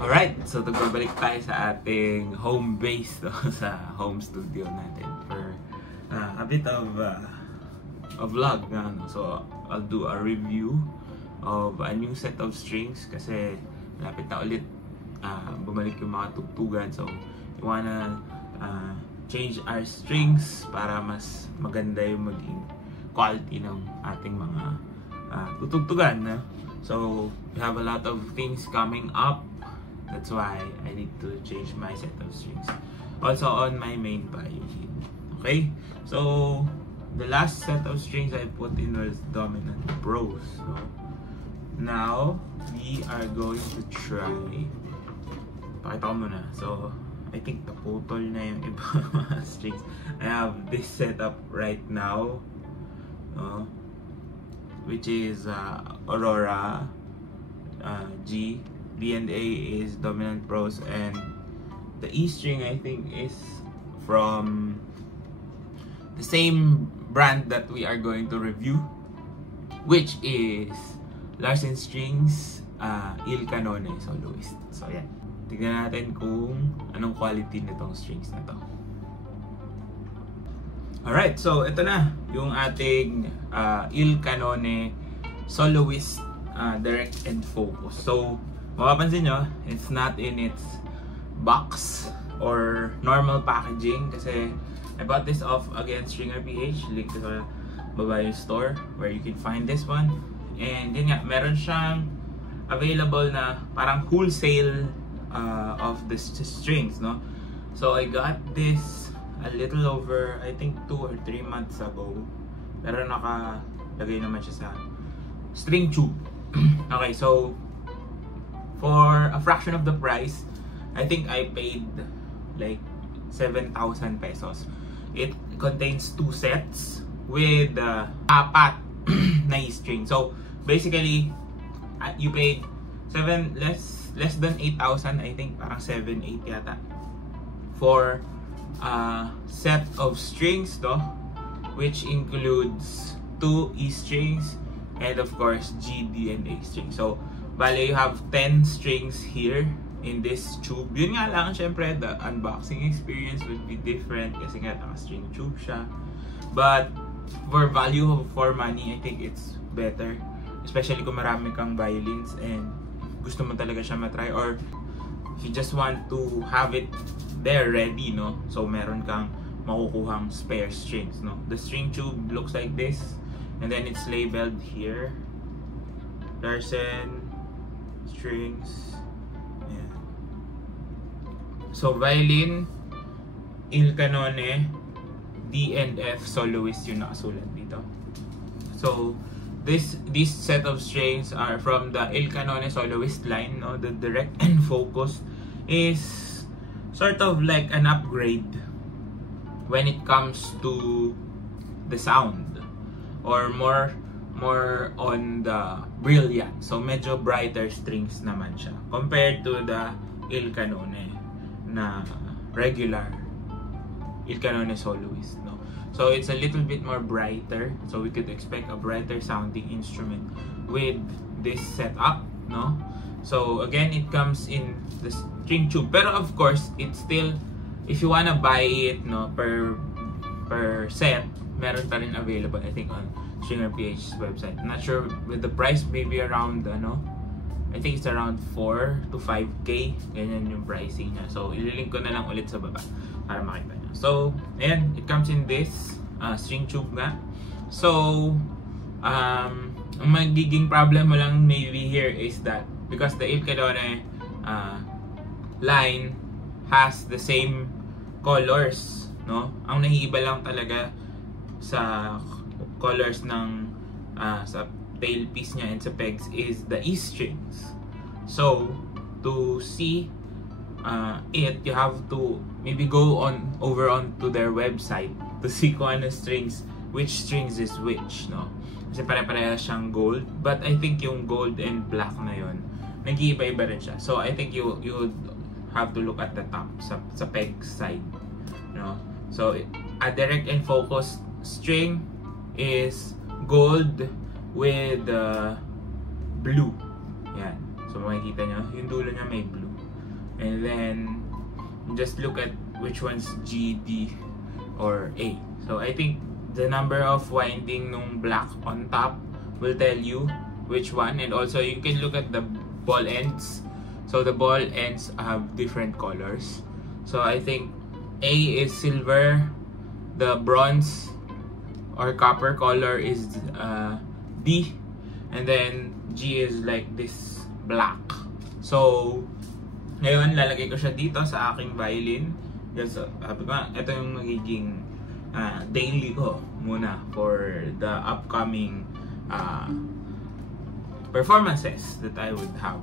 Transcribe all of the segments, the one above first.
Alright, so nagbabalik tayo sa ating home base, no? Sa home studio natin for a bit of a vlog nga, no? So I'll do a review of a new set of strings kasi malapit na ulit bumalik yung mga tugtugan, so we wanna change our strings para mas maganda yung maging quality ng ating mga tutugtugan, no? So we have a lot of things coming up. That's why I need to change my set of strings. Also on my main violin. Okay? So the last set of strings I put in was dominant pros. So now we are going to try. Pakita ko muna. So I think naputol na yung ibang mga strings. I have this setup right now, which is Aurora G. B and A is dominant pros, and the E string I think is from the same brand that we are going to review, which is Larsen Strings Il Canone Soloist. So yeah, tignan natin kung anong quality nitong strings na to. Alright, so ito na yung ating Il Canone Soloist Direct and Focus. So mapapansin nyo, it's not in its box or normal packaging kasi I bought this off again Stringer PH, link to sa baba yung store where you can find this one. And yun nga, meron siyang available na parang wholesale of the strings, no? So I got this a little over, I think 2 or 3 months ago, pero nakalagay naman siya sa string tube. Okay, so for a fraction of the price, I think I paid like 7,000 pesos. It contains 2 sets with 4 na string. So basically, you paid less than 8,000, I think parang 7-8 yata, for a set of strings, no? Which includes 2 E strings and of course G, D, and A strings. So bale, you have 10 strings here in this tube. Yun nga lang, syempre, the unboxing experience would be different kasi nga naka-string tube siya. But for value for money, I think it's better. Especially kung marami kang violins and gusto mo talaga siya matry, or if you just want to have it there ready, no? So meron kang makukuhang spare strings, no? The string tube looks like this, and then it's labeled here Larsen Strings. Yeah. So violin Il Canone D and F Soloist yung nakasulat dito. So these set of strings are from the Il Canone Soloist line, no? The Direct and Focus is sort of like an upgrade when it comes to the sound, or more on the brilliant. So medyo brighter strings naman siya compared to the Il Canone na regular Il Canone Soloist, no? So it's a little bit more brighter, so we could expect a brighter sounding instrument with this setup, no? So again, it comes in the string tube, pero of course it's still, if you wanna buy it, no, per set, meron pa rin available, I think, on Stringer PH's website. I'm not sure with the price, maybe around I think it's around 4 to 5K, ganyan yung pricing niya. So ililink ko na lang ulit sa baba para makita niyo. So ayan, it comes in this string tube nga. So ang magiging problem mo lang maybe here is that because the Il Canone line has the same colors, no? Ang nahiiba lang talaga sa colors ng sa tailpiece niya and sa pegs is the E strings. So to see it, you have to maybe go over to their website to see kung ano strings, which strings is which, no? Kasi pare-pareha siyang gold, but I think yung gold and black na yon nag-iiba-iba rin siya. So I think you would have to look at the top sa peg side, no? So a Direct and Focus string is gold with blue. Yan. So makikita nyo, yung dulo niya may blue. And then just look at which one's G, D, or A. So I think the number of winding nung black on top will tell you which one. And also you can look at the ball ends. So the ball ends have different colors. So I think A is silver, the bronze or copper color is D, and then G is like this black. So ngayon lalagay ko siya dito sa aking violin. Kasi sabi ko, ito yung magiging daily ko muna for the upcoming performances that I would have.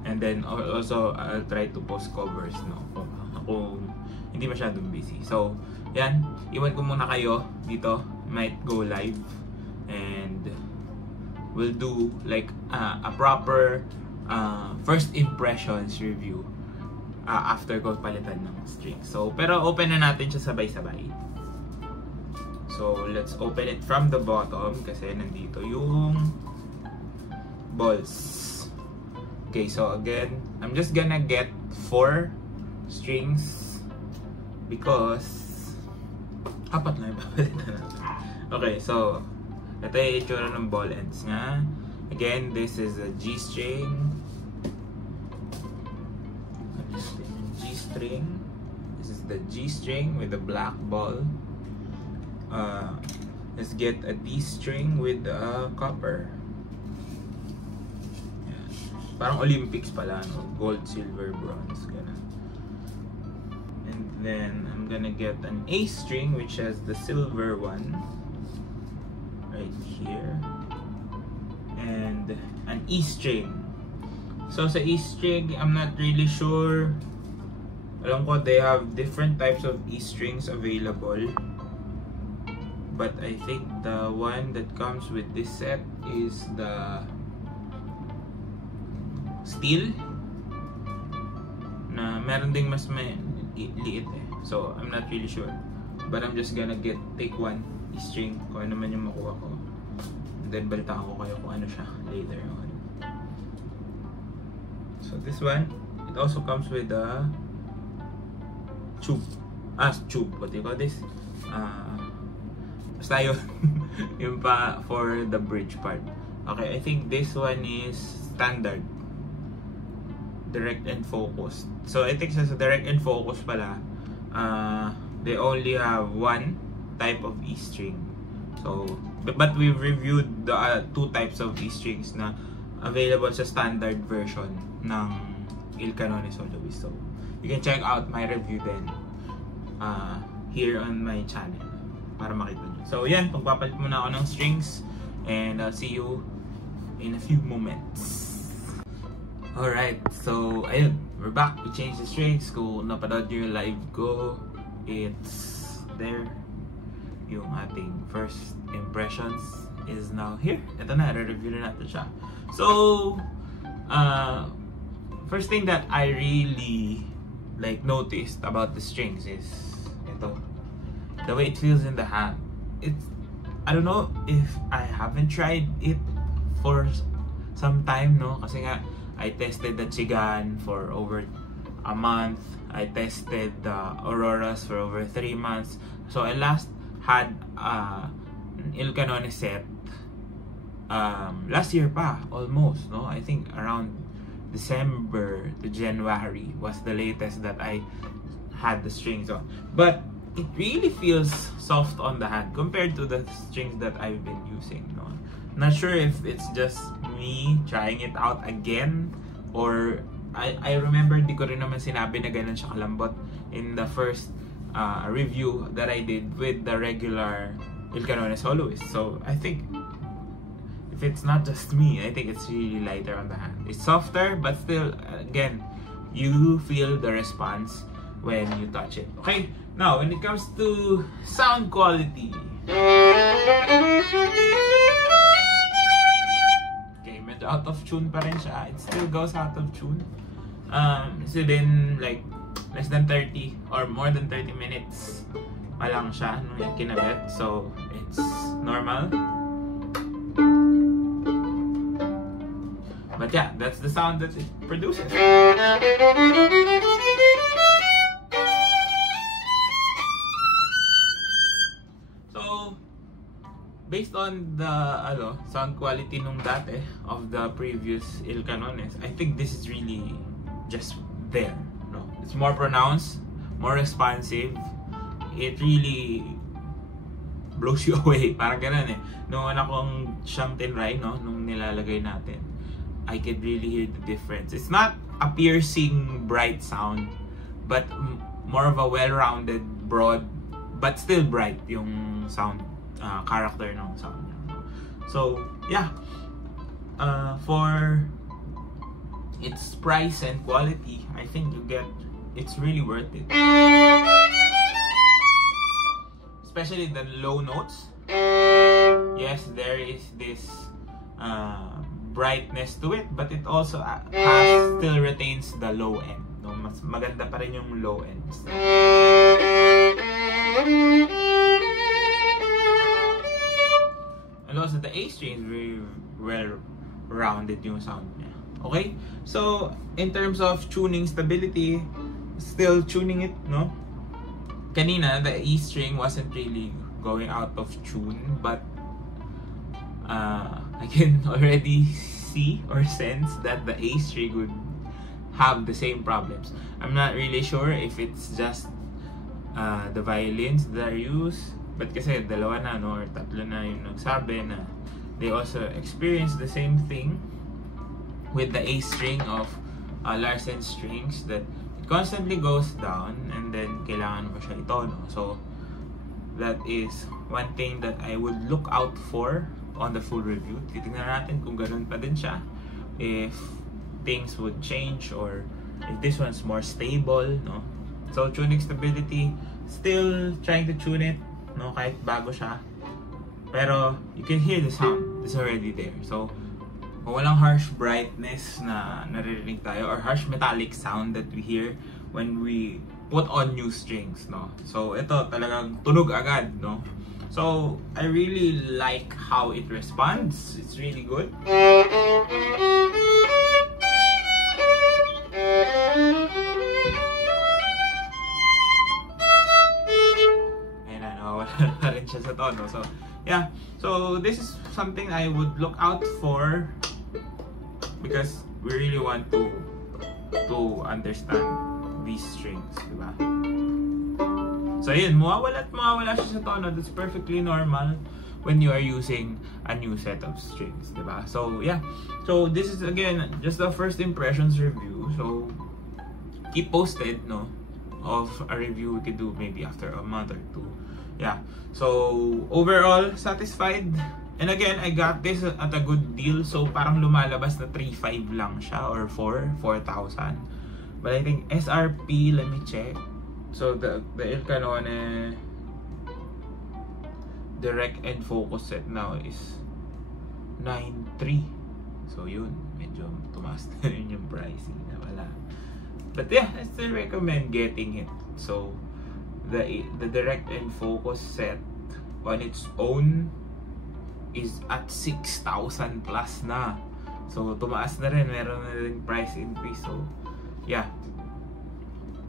And then also I'll try to post covers, no, ako hindi masyadong busy. So yan, iwan ko muna kayo dito, might go live and we'll do like a proper first impressions review after ko palitan ng strings. So pero open na natin siya sabay-sabay. So let's open it from the bottom kasi nandito yung balls. Okay, so again, I'm just gonna get 4 strings because apat na ipapalitan natin. Okay, so ito yung itsura ng ball ends nga. Again, this is a G string. G string. This is the G string with the black ball. Let's get a D string with copper. Parang Olympics pala, no? Gold, silver, bronze, gana. And then I'm gonna get an A string which has the silver one right here, and an E string. So sa E string, I'm not really sure. Alam ko they have different types of E strings available, but I think the one that comes with this set is the steel, na meron ding mas may liit eh. So I'm not really sure, but I'm just gonna take one E string kung ano man yung makuha ko, and then balitaan ko kayo kung ano siya later on. So this one, it also comes with a tube. Tube, what do you call this? Basta yun. Yung pa for the bridge part. Okay, I think this one is standard, direct and focus. So I think sa direct and focus pala, they only have one type of E string. So but we've reviewed the 2 types of E strings na available sa standard version ng Il Canone Soloist. So you can check out my review then here on my channel para makita nyo. So yan, pagpapalit muna ako ng strings and I'll see you in a few moments. Alright, so ayun, we're back. We changed the strings. Kung napanood nyo yung live ko, it's there. Yung ating first impressions is now here. Ito na, re-review na natin siya. So, first thing that I really noticed about the strings is ito, the way it feels in the hand. I don't know if I haven't tried it for some time, no? Kasi nga, I tested the Chigan for over a month. I tested the Auroras for over 3 months. So I last had an Il Canone set last year pa, almost, no? I think around December to January was the latest that I had the strings on. But it really feels soft on the hand compared to the strings that I've been using, no? Not sure if it's just me trying it out again, or I remember di ko rin naman sinabi na ganun siya kalambot in the first review that I did with the regular Il Canone Soloist. So I think if it's not just me, I think it's really lighter on the hand. It's softer, but still, again, you feel the response when you touch it. Okay, now when it comes to sound quality, out of tune pa rin siya. It still goes out of tune. It's been like less than 30 or more than 30 minutes pa lang siya nung kinabit. So, it's normal. But But yeah, that's the sound that it produces. So, based on the sound quality nung dati of the previous Il Canones, I think this is really just there. No? It's more pronounced, more responsive. It really blows you away. Parang ganun eh. Nung una kong siyang tinry, no? Nung nilalagay natin, I could really hear the difference. It's not a piercing, bright sound, but more of a well-rounded, broad, but still bright yung sound, character ng sound niya. So, yeah. For its price and quality, I think it's really worth it. Especially the low notes. Yes, there is this brightness to it, but it also still retains the low end. No, mas maganda pa rin yung low end. And also the A string is very well rounded yung sound niya. Okay? So, in terms of tuning stability, still tuning it, no? Kanina, the E string wasn't really going out of tune, but I can already see or sense that the A string would have the same problems. I'm not really sure if it's just the violins that are used, but kasi dalawa na, no, or tatlo na yung nagsabi na they also experience the same thing with the A string of Larsen strings, that it constantly goes down and then kailangan mo siya itono. So that is one thing that I would look out for on the full review. Titingnan natin kung ganun pa din siya, if things would change, or if this one's more stable, no? So tuning stability, still trying to tune it, no, kahit bago siya, pero you can hear the sound, it's already there. So kung walang harsh brightness na naririnig tayo, or harsh metallic sound that we hear when we put on new strings, no, so ito talagang tunog agad, no. So I really like how it responds. It's really good. And I know wala na rin siya sa tono. So yeah, so this is something I would look out for, because we really want to understand these strings, diba? So yun, mawawala siya sa tono. That's perfectly normal when you are using a new set of strings, diba? So yeah, so this is again just the first impressions review. So keep posted, no, of a review we could do maybe after a month or two. Yeah, so overall satisfied. And again, I got this at a good deal. So parang lumalabas na 3,500 lang siya, or 4,000. But I think SRP, let me check. So the Il Canone direct and focus set now is 9,300. So yun, medyo tumaas na rin yung pricing na wala. But yeah, I still recommend getting it. So the direct and focus set on its own is at 6,000 plus na. So tumaas na rin, meron na rin price increase. So yeah.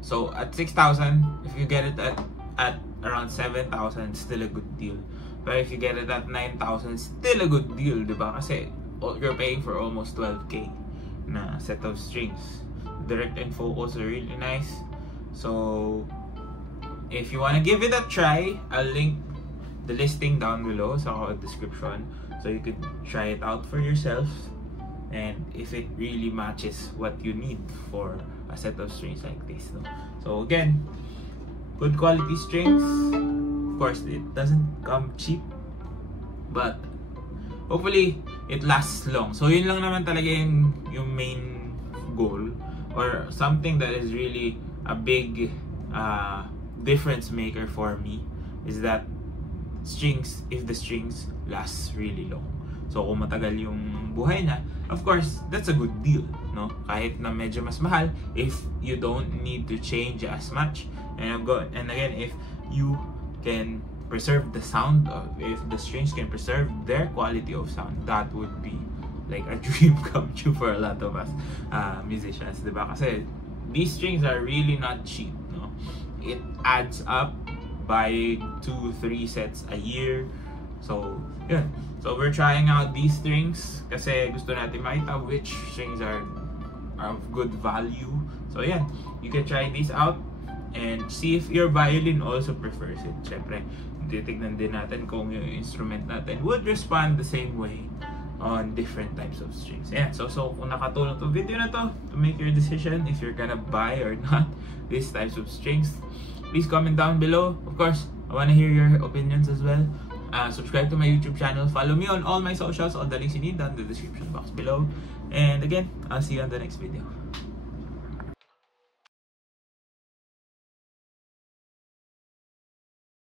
So at 6,000, if you get it at around 7,000, still a good deal. But if you get it at 9,000, still a good deal, diba? Kasi you're paying for almost 12K na set of strings. Direct and focus are really nice. So if you wanna give it a try, I'll link the listing down below sa description, so you could try it out for yourself, and if it really matches what you need for a set of strings like this, no? So again, good quality strings. Of course, it doesn't come cheap, but hopefully it lasts long. So yun lang naman talaga yung main goal, or something that is really a big difference maker for me, is that strings, if the strings last really long. So kung matagal yung buhay na, of course, that's a good deal, no? Kahit na medyo mas mahal, if you don't need to change as much. And again, if you can preserve the sound, if the strings can preserve their quality of sound, that would be like a dream come true for a lot of us musicians, diba? Kasi these strings are really not cheap, no? It adds up by 2-3 sets a year. So, yeah. So, we're trying out these strings kasi gusto natin makita which strings are of good value. So, yeah. You can try these out and see if your violin also prefers it. Syempre, titignan din natin kung yung instrument natin would respond the same way on different types of strings. Yeah, so kung nakatulong to video na to make your decision if you're gonna buy or not these types of strings, please comment down below. Of course, I wanna hear your opinions as well. Subscribe to my YouTube channel. Follow me on all my socials. All the links you need down in the description box below. And again, I'll see you on the next video.